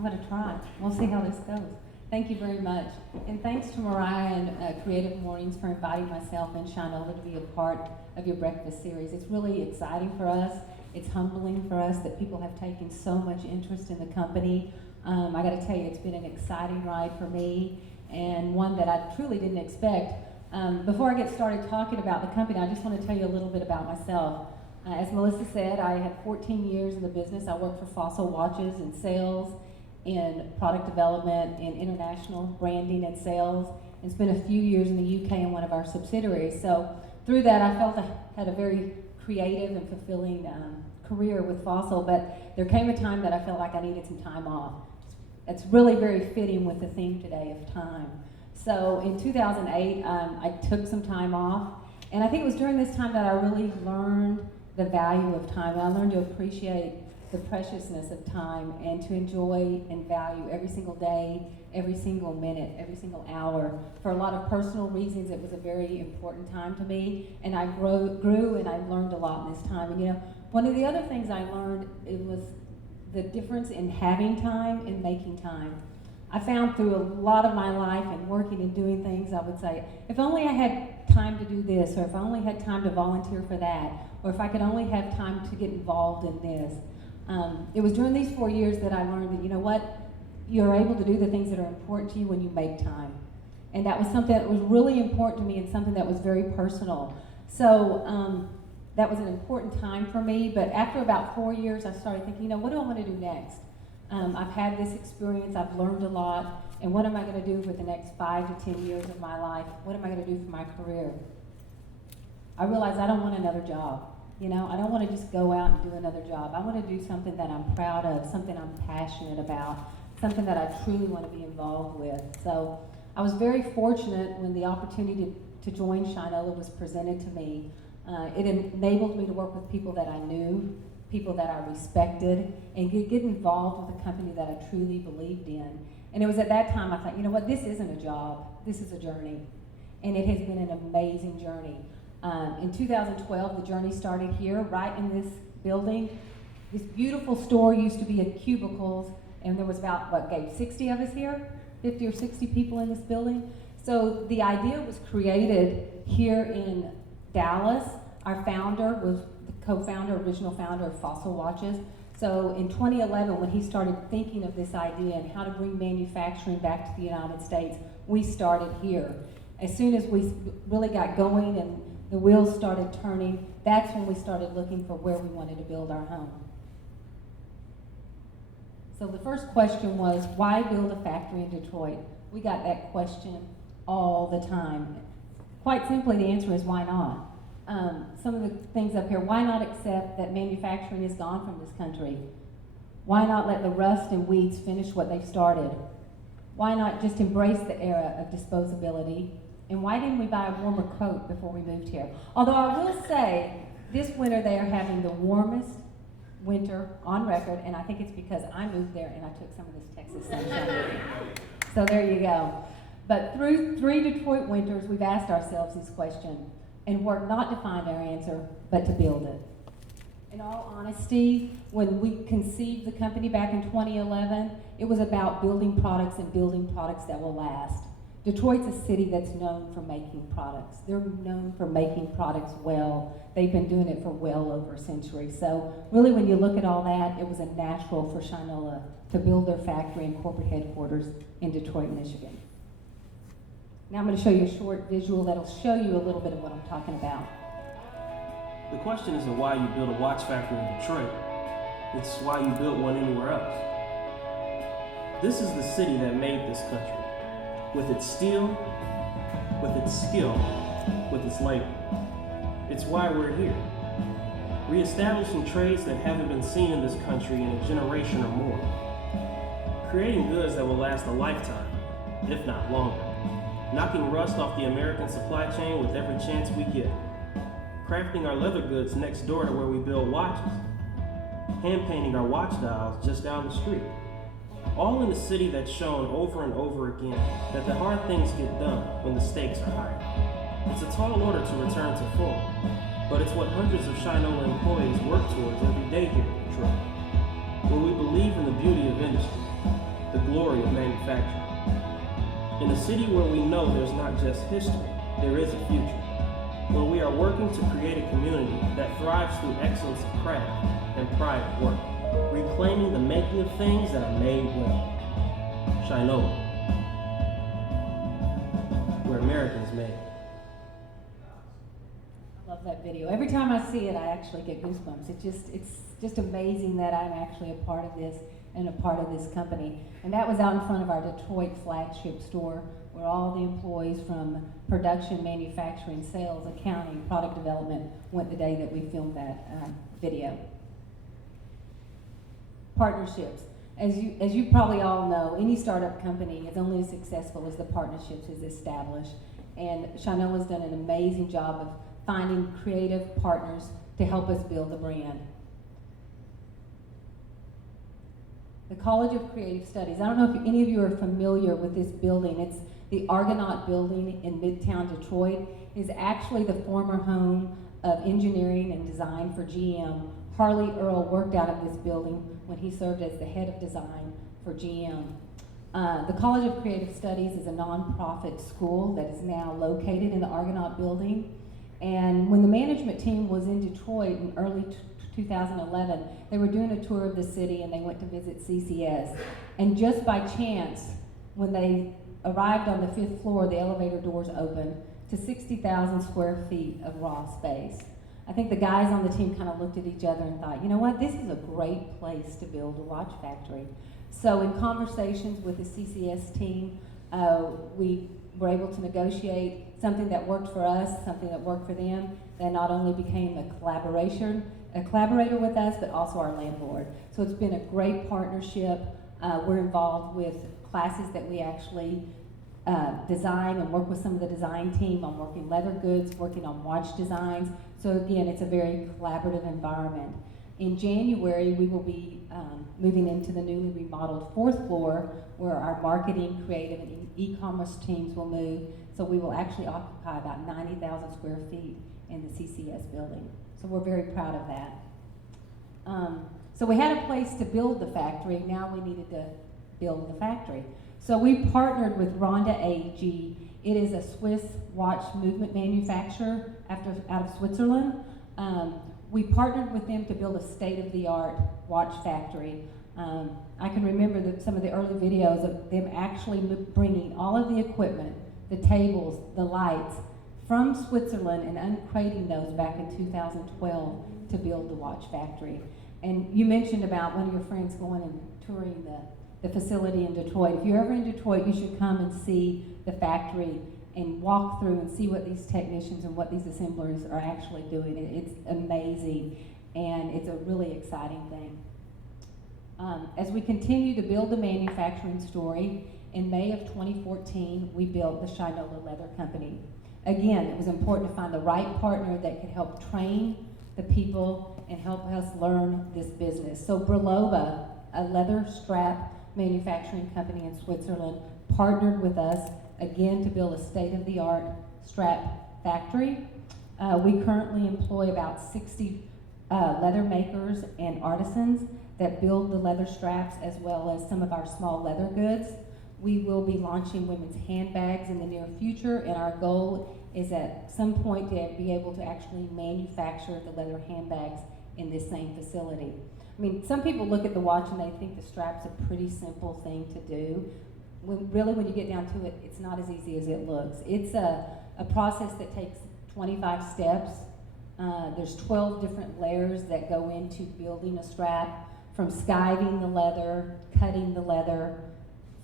I'm going to try. We'll see how this goes. Thank you very much. And thanks to Mariah and Creative Mornings for inviting myself and Shinola to be a part of your breakfast series. It's really exciting for us. It's humbling for us that people have taken so much interest in the company. I got to tell you, it's been an exciting ride for me and one that I truly didn't expect. Before I get started talking about the company, I just want to tell you a little bit about myself. As Melissa said, I had 14 years in the business. I worked for Fossil Watches in sales, in product development, in international branding and sales, and spent a few years in the UK in one of our subsidiaries. So through that, I felt I had a very creative and fulfilling career with Fossil, but there came a time that I felt like I needed some time off. It's really very fitting with the theme today of time. So in 2008, I took some time off, and I think it was during this time that I really learned the value of time, and I learned to appreciate the preciousness of time and to enjoy and value every single day, every single minute, every single hour. For a lot of personal reasons, it was a very important time to me, and I grew and I learned a lot in this time. And you know, one of the other things I learned, it was the difference in having time and making time. I found through a lot of my life and working and doing things, I would say, if only I had time to do this, or if I only had time to volunteer for that, or if I could only have time to get involved in this. It was during these 4 years that I learned that, you know what, you're able to do the things that are important to you when you make time. And that was something that was really important to me and something that was very personal. So that was an important time for me, but after about 4 years, I started thinking, you know, what do I want to do next? I've had this experience, I've learned a lot, and what am I going to do for the next 5 to 10 years of my life? What am I going to do for my career? I realized I don't want another job. You know, I don't want to just go out and do another job. I want to do something that I'm proud of, something I'm passionate about, something that I truly want to be involved with. So I was very fortunate when the opportunity to join Shinola was presented to me. It enabled me to work with people that I knew, people that I respected, and get involved with a company that I truly believed in. And it was at that time I thought, you know what, this isn't a job, this is a journey. And it has been an amazing journey. In 2012, the journey started here, right in this building. This beautiful store used to be in cubicles, and there was about, 60 of us here? 50 or 60 people in this building? So the idea was created here in Dallas. Our founder was the co-founder, original founder of Fossil Watches. So in 2011, when he started thinking of this idea and how to bring manufacturing back to the United States, we started here. As soon as we really got going and the wheels started turning, that's when we started looking for where we wanted to build our home. So the first question was, why build a factory in Detroit? We got that question all the time. Quite simply, the answer is why not? Some of the things up here, why not accept that manufacturing is gone from this country? Why not let the rust and weeds finish what they've started? Why not just embrace the era of disposability? And why didn't we buy a warmer coat before we moved here? Although I will say, this winter they are having the warmest winter on record, and I think it's because I moved there and I took some of this Texas sunshine. So there you go. But through 3 Detroit winters, we've asked ourselves this question and worked not to find our answer, but to build it. In all honesty, when we conceived the company back in 2011, it was about building products and building products that will last. Detroit's a city that's known for making products. They're known for making products well. They've been doing it for well over a century. So really when you look at all that, it was a natural for Shinola to build their factory and corporate headquarters in Detroit, Michigan. Now I'm going to show you a short visual that'll show you a little bit of what I'm talking about. The question isn't why you built a watch factory in Detroit. It's why you built one anywhere else. This is the city that made this country. With its steel, with its skill, with its labor. It's why we're here. Reestablishing trades that haven't been seen in this country in a generation or more. Creating goods that will last a lifetime, if not longer. Knocking rust off the American supply chain with every chance we get. Crafting our leather goods next door to where we build watches. Hand painting our watch dials just down the street. All in a city that's shown over and over again that the hard things get done when the stakes are higher. It's a tall order to return to full, but it's what hundreds of Shinola employees work towards every day here at Detroit, where we believe in the beauty of industry, the glory of manufacturing. In a city where we know there's not just history, there is a future, where we are working to create a community that thrives through excellence of craft and pride of work, reclaiming the making of things that are made well. Shinola, where Americans made. I love that video. Every time I see it, I actually get goosebumps. It's just amazing that I'm actually a part of this and a part of this company. And that was out in front of our Detroit flagship store, where all the employees from production, manufacturing, sales, accounting, product development went the day that we filmed that video. Partnerships. As you probably all know, any startup company is only as successful as the partnerships is established. And Shinola's done an amazing job of finding creative partners to help us build the brand. The College of Creative Studies. I don't know if any of you are familiar with this building. It's the Argonaut Building in Midtown Detroit. It is actually the former home of engineering and design for GM. Harley Earl worked out of this building when he served as the head of design for GM. The College of Creative Studies is a nonprofit school that is now located in the Argonaut Building. And when the management team was in Detroit in early 2011, they were doing a tour of the city and they went to visit CCS. And just by chance, when they arrived on the 5th floor, the elevator doors opened to 60,000 square feet of raw space. I think the guys on the team kind of looked at each other and thought, you know what, this is a great place to build a watch factory. So in conversations with the CCS team, we were able to negotiate something that worked for us, something that worked for them. They not only became a collaborator with us, but also our landlord. So it's been a great partnership. We're involved with classes that we actually design and work with some of the design team on working leather goods, working on watch designs. So again, it's a very collaborative environment. In January, we will be moving into the newly remodeled 4th floor where our marketing, creative, and e-commerce teams will move. So we will actually occupy about 90,000 square feet in the CCS building. So we're very proud of that. So we had a place to build the factory. Now we needed to build the factory. So we partnered with Ronda AG. It is a Swiss watch movement manufacturer out of Switzerland. We partnered with them to build a state-of-the-art watch factory. I can remember some of the early videos of them actually bringing all of the equipment, the tables, the lights, from Switzerland and uncrating those back in 2012 to build the watch factory. And you mentioned about one of your friends going and touring the facility in Detroit. If you're ever in Detroit, you should come and see the factory and walk through and see what these technicians and what these assemblers are actually doing. It's amazing, and it's a really exciting thing. As we continue to build the manufacturing story, in May of 2014, we built the Shinola Leather Company. Again, it was important to find the right partner that could help train the people and help us learn this business. So Brelova, a leather strap manufacturing company in Switzerland, partnered with us again to build a state-of-the-art strap factory. We currently employ about 60 leather makers and artisans that build the leather straps as well as some of our small leather goods. We will be launching women's handbags in the near future, and our goal is at some point to be able to actually manufacture the leather handbags in this same facility. I mean, some people look at the watch and they think the strap's a pretty simple thing to do. When you get down to it, it's not as easy as it looks. It's a process that takes 25 steps. There's 12 different layers that go into building a strap, from skiving the leather, cutting the leather,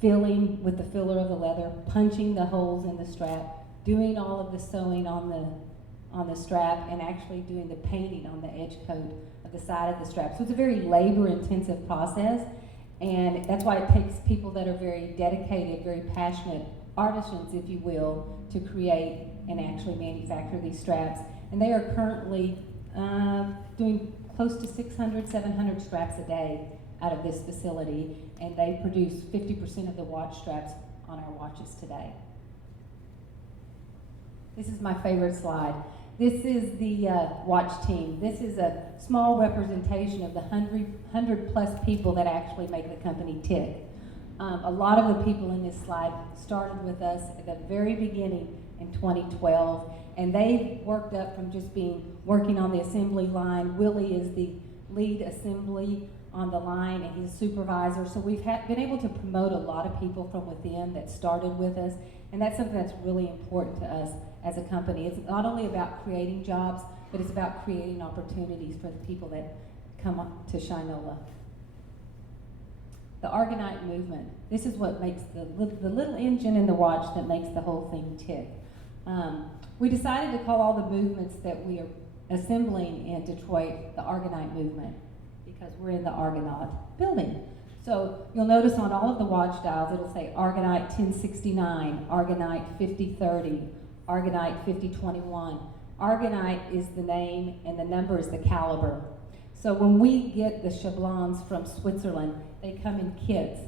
filling with the filler of the leather, punching the holes in the strap, doing all of the sewing on on the strap and actually doing the painting on the edge coat of the side of the strap. So it's a very labor-intensive process, and that's why it takes people that are very dedicated, very passionate, artisans, if you will, to create and actually manufacture these straps. And they are currently doing close to 600, 700 straps a day out of this facility, and they produce 50% of the watch straps on our watches today. This is my favorite slide. This is the watch team. This is a small representation of the 100 plus people that actually make the company tick. A lot of the people in this slide started with us at the very beginning in 2012, and they worked up from just working on the assembly line. Willie is the lead assembly on the line, and he's a supervisor. So we've been able to promote a lot of people from within that started with us, and that's something that's really important to us as a company. It's not only about creating jobs, but it's about creating opportunities for the people that come up to Shinola. The Argonite movement. This is what makes the little engine in the watch that makes the whole thing tick. We decided to call all the movements that we are assembling in Detroit the Argonite movement because we're in the Argonaut building. So you'll notice on all of the watch dials it'll say Argonite 1069, Argonite 5030, Argonite 5021. Argonite is the name and the number is the caliber. So when we get the Cheblons from Switzerland, they come in kits.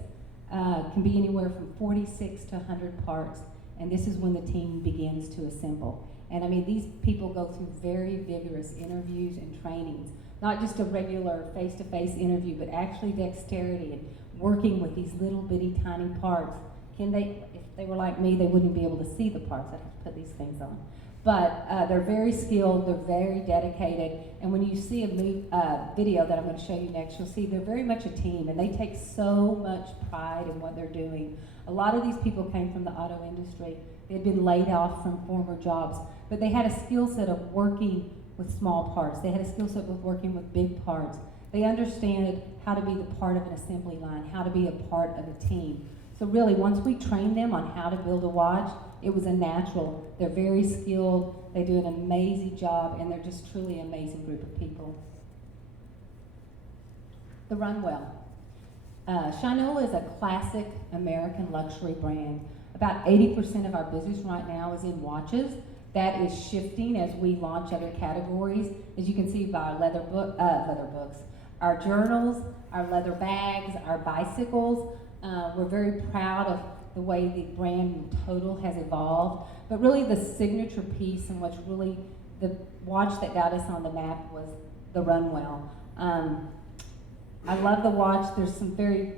Can be anywhere from 46 to 100 parts, and this is when the team begins to assemble. And I mean, these people go through very vigorous interviews and trainings, not just a regular face-to-face interview, but actually dexterity and working with these little bitty tiny parts. If they were like me, they wouldn't be able to see the parts. I'd have to put these things on. But they're very skilled, they're very dedicated, and when you see a video that I'm going to show you next, you'll see they're very much a team, and they take so much pride in what they're doing. A lot of these people came from the auto industry. They'd been laid off from former jobs, but they had a skill set of working with small parts. They had a skill set of working with big parts. They understood how to be the part of an assembly line, how to be a part of a team. So really, once we trained them on how to build a watch, it was a natural. They're very skilled, they do an amazing job, and they're just truly an amazing group of people. The Runwell. Shinola is a classic American luxury brand. About 80% of our business right now is in watches. That is shifting as we launch other categories. As you can see by our leather books, our journals, our leather bags, our bicycles. We're very proud of the way the brand in total has evolved. But really the signature piece and what's really the watch that got us on the map was the Runwell. I love the watch. There's some very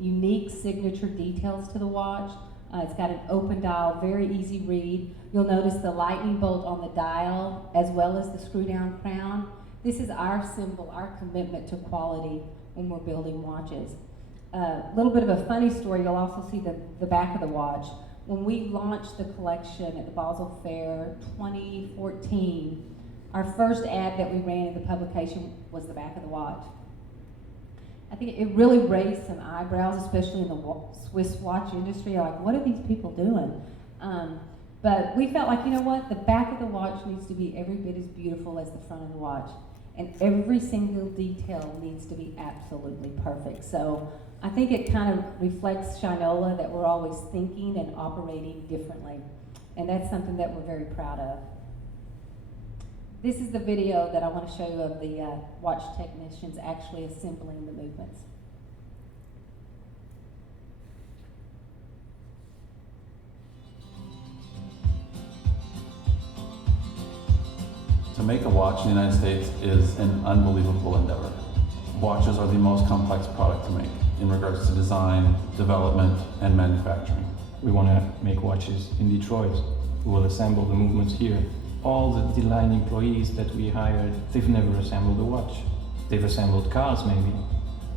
unique signature details to the watch. It's got an open dial, very easy read. You'll notice the lightning bolt on the dial as well as the screw down crown. This is our symbol, our commitment to quality when we're building watches. A little bit of a funny story, you'll also see the back of the watch. When we launched the collection at the Basel Fair 2014, our first ad that we ran in the publication was the back of the watch. I think it really raised some eyebrows, especially in the Swiss watch industry. Like, what are these people doing? But we felt like, you know what, the back of the watch needs to be every bit as beautiful as the front of the watch. And every single detail needs to be absolutely perfect. So I think it kind of reflects Shinola that we're always thinking and operating differently. And that's something that we're very proud of. This is the video that I want to show you of the watch technicians actually assembling the movements. To make a watch in the United States is an unbelievable endeavor. Watches are the most complex product to make in regards to design, development, and manufacturing. We want to make watches in Detroit. We will assemble the movements here. All the line employees that we hired, they've never assembled a watch. They've assembled cars maybe,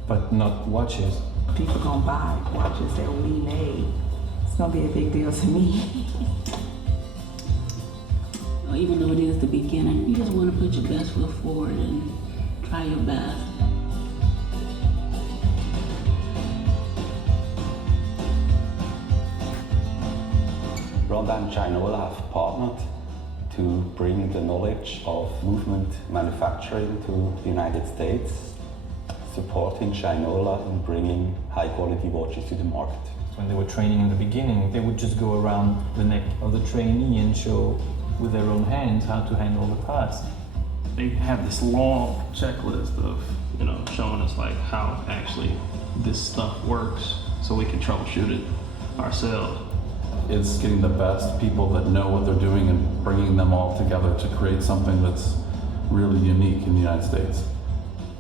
but not watches. People gonna buy watches that we made. It's gonna be a big deal to me. Even though it is the beginning, you just want to put your best foot forward and try your best. Rhonda and Shinola have partnered to bring the knowledge of movement manufacturing to the United States, supporting Shinola in bringing high-quality watches to the market. When they were training in the beginning, they would just go around the neck of the trainee and show with their own hands how to handle the parts. They have this long checklist of, showing us like how actually this stuff works so we can troubleshoot it ourselves. It's getting the best people that know what they're doing and bringing them all together to create something that's really unique in the United States.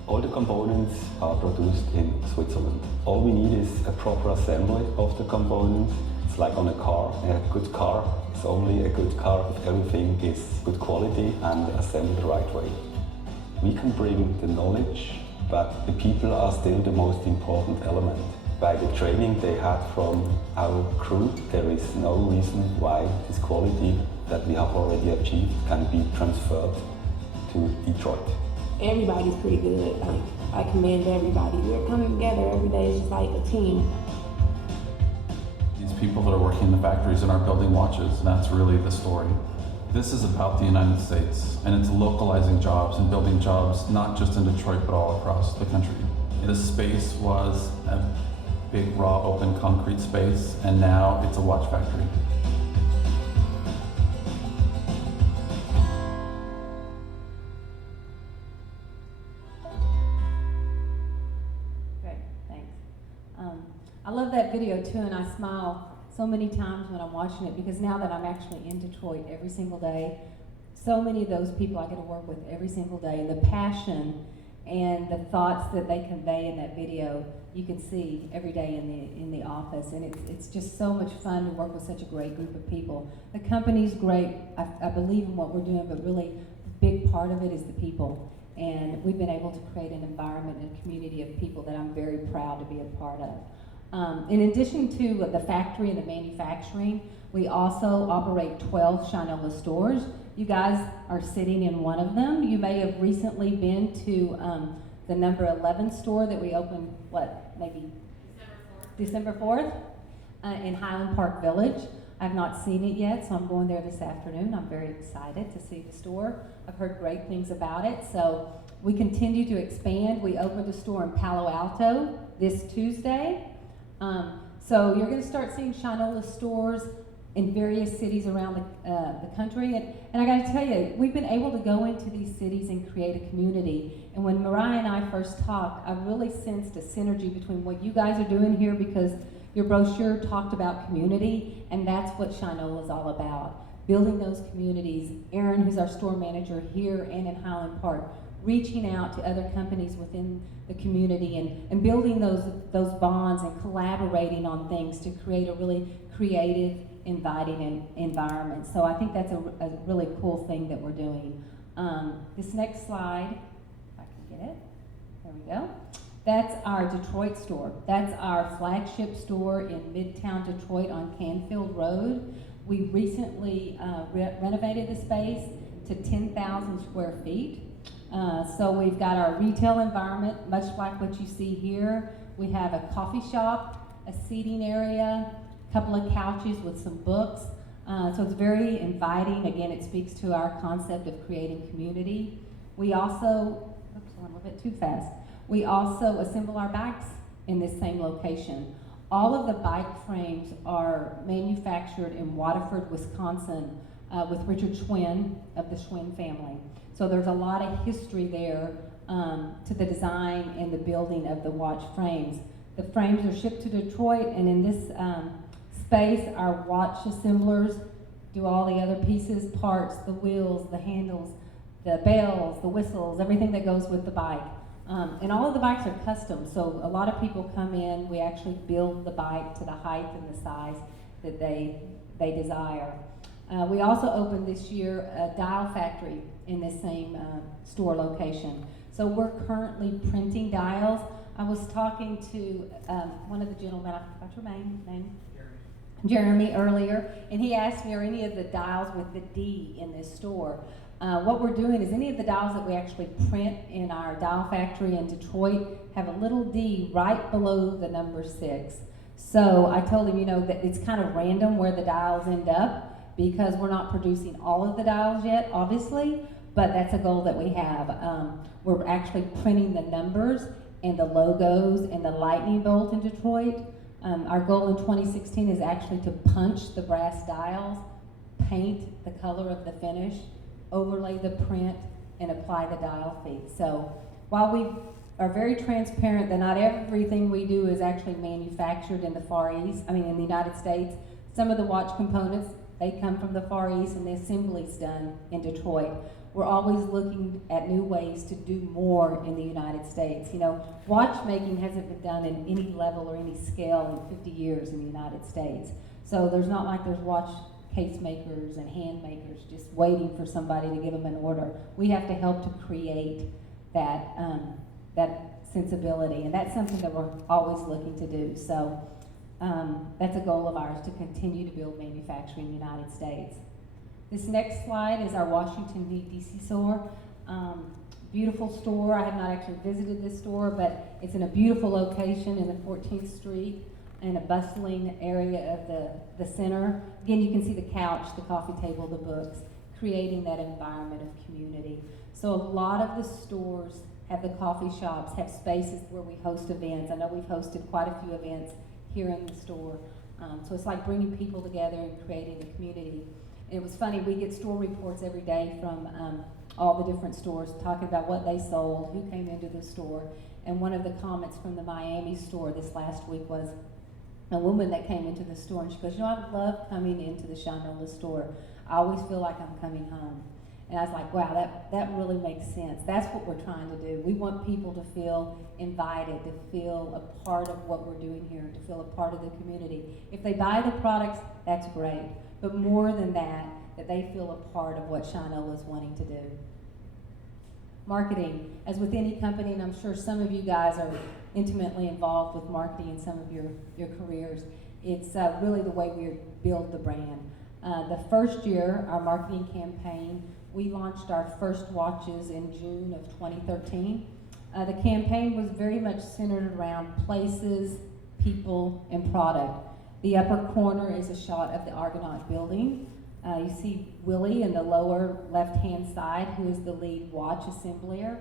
All the components are produced in Switzerland. All we need is a proper assembly of the components. It's like on a car. A good car is only a good car if everything is good quality and assembled the right way. We can bring the knowledge, but the people are still the most important element. By the training they had from our crew, there is no reason why this quality that we have already achieved can be transferred to Detroit. Everybody's pretty good. Like, I commend everybody. We're coming together every day. It's just like a team. These people that are working in the factories and are building watches, and that's really the story. This is about the United States, and it's localizing jobs and building jobs, not just in Detroit, but all across the country. This space was a big, raw, open concrete space, and now it's a watch factory. Great, thanks. I love that video too, and I smile so many times when I'm watching it, because now that I'm actually in Detroit every single day, so many of those people I get to work with every single day, the passion and the thoughts that they convey in that video, you can see every day in the office, and it's just so much fun to work with such a great group of people. The company's great. I believe in what we're doing, but really a big part of it is the people. And we've been able to create an environment and a community of people that I'm very proud to be a part of. In addition to the factory and the manufacturing, we also operate 12 Shinola stores. You guys are sitting in one of them. You may have recently been to the number 11 store that we opened, maybe December 4th in Highland Park Village. I've not seen it yet, so I'm going there this afternoon. I'm very excited to see the store. I've heard great things about it, so we continue to expand. We opened a store in Palo Alto this Tuesday. So you're going to start seeing Shinola stores in various cities around the country. And I got to tell you, we've been able to go into these cities and create a community. And when Mariah and I first talked, I really sensed a synergy between what you guys are doing here, because your brochure talked about community, and that's what Shinola is all about. Building those communities. Erin, who's our store manager here and in Highland Park, reaching out to other companies within the community and building those bonds and collaborating on things to create a really creative, inviting environment. So I think that's a really cool thing that we're doing. This next slide, if I can get it, there we go. That's our Detroit store. That's our flagship store in Midtown Detroit on Canfield Road. We recently renovated the space to 10,000 square feet. So we've got our retail environment, much like what you see here. We have a coffee shop, a seating area, a couple of couches with some books. So it's very inviting. Again, it speaks to our concept of creating community. We also, oops, I went a little bit too fast. We also assemble our bikes in this same location. All of the bike frames are manufactured in Waterford, Wisconsin, with Richard Schwinn of the Schwinn family. So there's a lot of history there to the design and the building of the watch frames. The frames are shipped to Detroit, and in this space, our watch assemblers do all the other pieces, parts, the wheels, the handles, the bells, the whistles, everything that goes with the bike. And all of the bikes are custom, so a lot of people come in, we actually build the bike to the height and the size that they desire. We also opened this year a dial factory in this same store location. So we're currently printing dials. I was talking to one of the gentlemen, I forgot your name? Jeremy earlier, and he asked me, are any of the dials with the D in this store? What we're doing is any of the dials that we actually print in our dial factory in Detroit have a little D right below the number 6. So I told him, that it's kind of random where the dials end up, because we're not producing all of the dials yet, obviously, but that's a goal that we have. We're actually printing the numbers and the logos and the lightning bolt in Detroit. Our goal in 2016 is actually to punch the brass dials, paint the color of the finish, overlay the print, and apply the dial feet. So while we are very transparent that not everything we do is actually manufactured in the Far East, in the United States, some of the watch components, they come from the Far East and the assembly's done in Detroit. We're always looking at new ways to do more in the United States. Watchmaking hasn't been done in any level or any scale in 50 years in the United States. So there's not like there's watch case makers and hand makers just waiting for somebody to give them an order. We have to help to create that sensibility, and that's something that we're always looking to do. So that's a goal of ours, to continue to build manufacturing in the United States. This next slide is our Washington, D.C. store. Beautiful store. I have not actually visited this store, but it's in a beautiful location in the 14th Street in a bustling area of the center. Again, you can see the couch, the coffee table, the books, creating that environment of community. So a lot of the stores have the coffee shops, have spaces where we host events. I know we've hosted quite a few events here in the store. So it's like bringing people together and creating a community. And it was funny, we get store reports every day from all the different stores talking about what they sold, who came into the store. And one of the comments from the Miami store this last week was a woman that came into the store, and she goes, I love coming into the Shinola store. I always feel like I'm coming home. And I was like, wow, that really makes sense. That's what we're trying to do. We want people to feel invited, to feel a part of what we're doing here, to feel a part of the community. If they buy the products, that's great. But more than that they feel a part of what Shinola is wanting to do. Marketing. As with any company, and I'm sure some of you guys are intimately involved with marketing in some of your careers, it's really the way we build the brand. The first year, our marketing campaign, we launched our first watches in June of 2013. The campaign was very much centered around places, people, and product. The upper corner is a shot of the Argonaut building. You see Willie in the lower left-hand side, who is the lead watch assembler.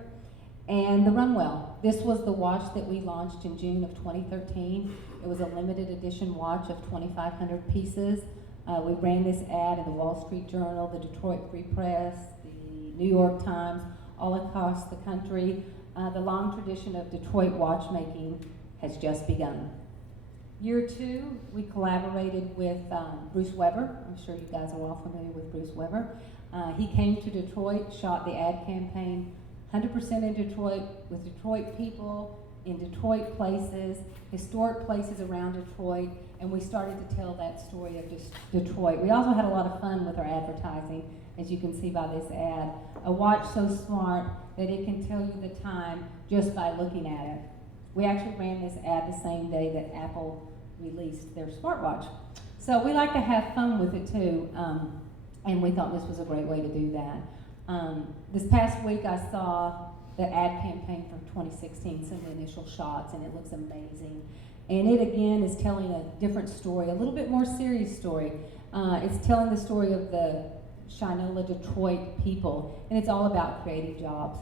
And the Runwell. This was the watch that we launched in June of 2013. It was a limited edition watch of 2,500 pieces. We ran this ad in the Wall Street Journal, the Detroit Free Press, the New York Times, all across the country. The long tradition of Detroit watchmaking has just begun. Year 2, we collaborated with Bruce Weber. I'm sure you guys are all familiar with Bruce Weber. He came to Detroit, shot the ad campaign, 100% in Detroit, with Detroit people, in Detroit places, historic places around Detroit, and we started to tell that story of just Detroit. We also had a lot of fun with our advertising, as you can see by this ad. A watch so smart that it can tell you the time just by looking at it. We actually ran this ad the same day that Apple released their smartwatch. So we like to have fun with it too, and we thought this was a great way to do that. This past week I saw the ad campaign from 2016, some of the initial shots, and it looks amazing. And it again is telling a different story, a little bit more serious story. It's telling the story of the Shinola Detroit people, and it's all about creating jobs,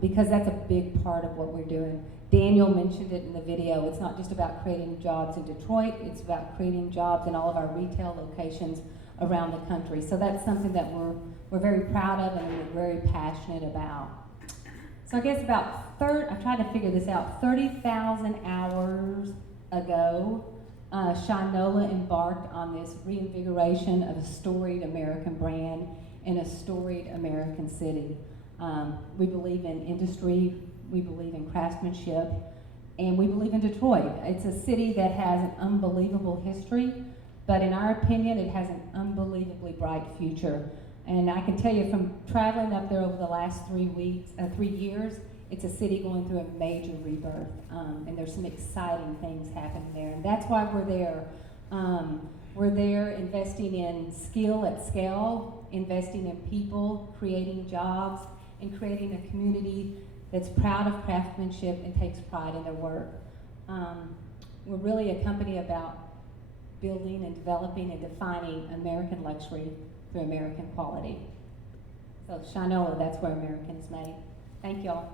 because that's a big part of what we're doing. Daniel mentioned it in the video. It's not just about creating jobs in Detroit, it's about creating jobs in all of our retail locations around the country. So that's something that we're very proud of and we're very passionate about. So I guess I tried to figure this out, 30,000 hours ago, Shinola embarked on this reinvigoration of a storied American brand in a storied American city. We believe in industry, we believe in craftsmanship, and we believe in Detroit. It's a city that has an unbelievable history, but in our opinion, it has an unbelievably bright future. And I can tell you from traveling up there over the last 3 years, it's a city going through a major rebirth, and there's some exciting things happening there. And that's why we're there. We're there investing in skill at scale, investing in people, creating jobs, and creating a community that's proud of craftsmanship and takes pride in their work. We're really a company about building and developing and defining American luxury through American quality. So Shinola, that's where American is made. Thank y'all.